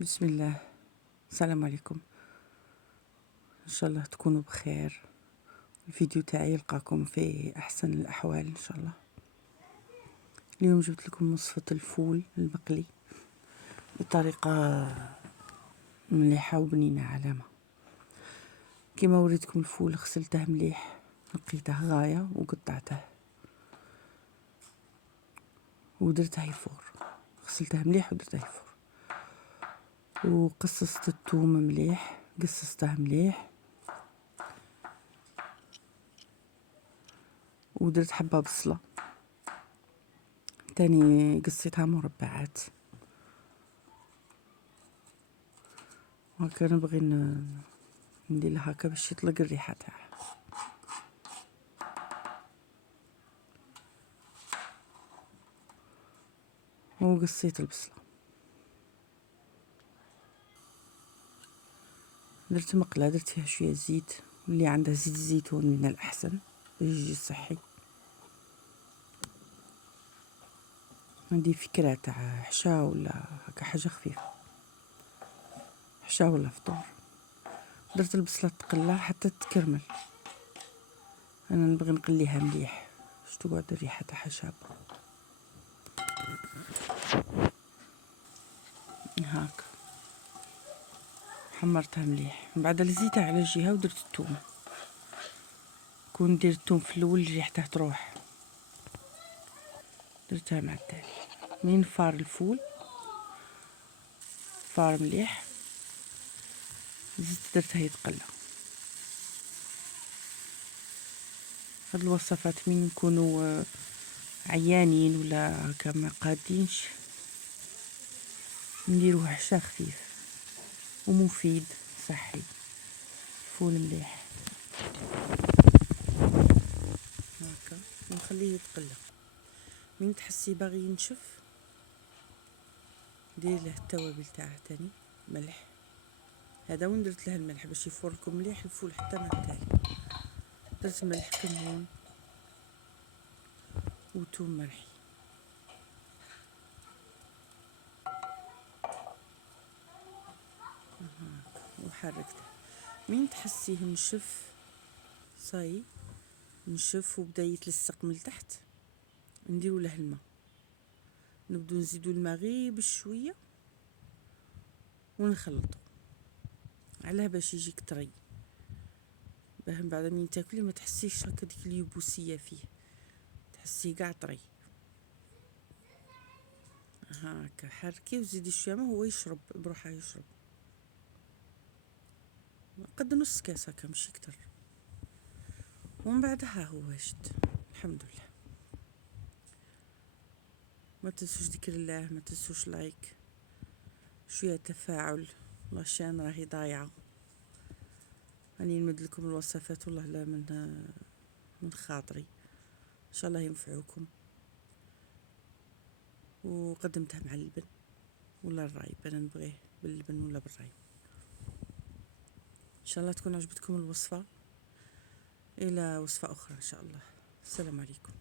بسم الله. السلام عليكم، ان شاء الله تكونوا بخير. الفيديو تاعي يلقاكم في احسن الاحوال ان شاء الله. اليوم جبت لكم وصفة الفول المقلي بطريقة مليحة وبنينة علامة. كما وريتكم الفول غسلته مليح، نقيته غاية وقطعته ودرته يفور. غسلته مليح ودرته يفور، وقصصت الثوم مليح، قصصته مليح، ودرت حبة بصلة تاني قصيتها مربعات. هكا نبغي نديرها هكا باش يطلق الريحة تاعها. وقصيت البصلة، درت مقلة درت فيها شوية زيت، اللي عنده زيت الزيتون من الأحسن باش يجي صحي. عندي فكرة تاع حشا ولا هكا حاجة خفيفة، حشا ولا فطور. درت البصلة تقلى حتى تكرمل، انا نبغي نقليها مليح باش تقعد الريحة تاعها شابة. هاكا حمرتها مليح، من بعد لزيتها على جهة ودرت الثوم. كون ندير الثوم في الاول ريحته تروح، درتها مع التالي. من فار الفول فار مليح، زدت درتها يتقلى. هاد الوصفات من نكونوا عيانين ولا هكا ما قادينش نديروه حشا خفيف ومفيد صحي. فول مليح هكا ونخليه يتقلى. من تحسي باغي ينشف ديري له التوابل تاعه تاني، ملح. هذا وين درت له الملح باش يفور لكم مليح الفول حتى مع التالي. درت ملح كمون وثوم مرحي. وحركته من تحسيه نشف صاي نشف وبدا يتلصق من تحت، نديرو له الماء. نبدو نزيدو الماء غير بشويه ونخلطو علاه باش يجيك طري، باه من بعد من تاكلي ما تحسيش هكا ديك اليبوسيه فيه، تحسيه قاع طري. هاكا حركي وزيدي شويه ما هو يشرب بروحه، يشرب قد نص كاس هكا ماشي كتر. ومن بعد ها هو شد. الحمد لله. ما تنسوش ذكر الله، ما تنسوش لايك، شويه تفاعل، لاشين راهي ضايعه. راني نمد لكم الوصفات والله لا من خاطري، ان شاء الله ينفعوكم. وقدمتها مع اللبن ولا الرايب، انا نبغيه باللبن ولا بالرايب. ان شاء الله تكون عجبتكم الوصفه. الى وصفه اخرى ان شاء الله. السلام عليكم.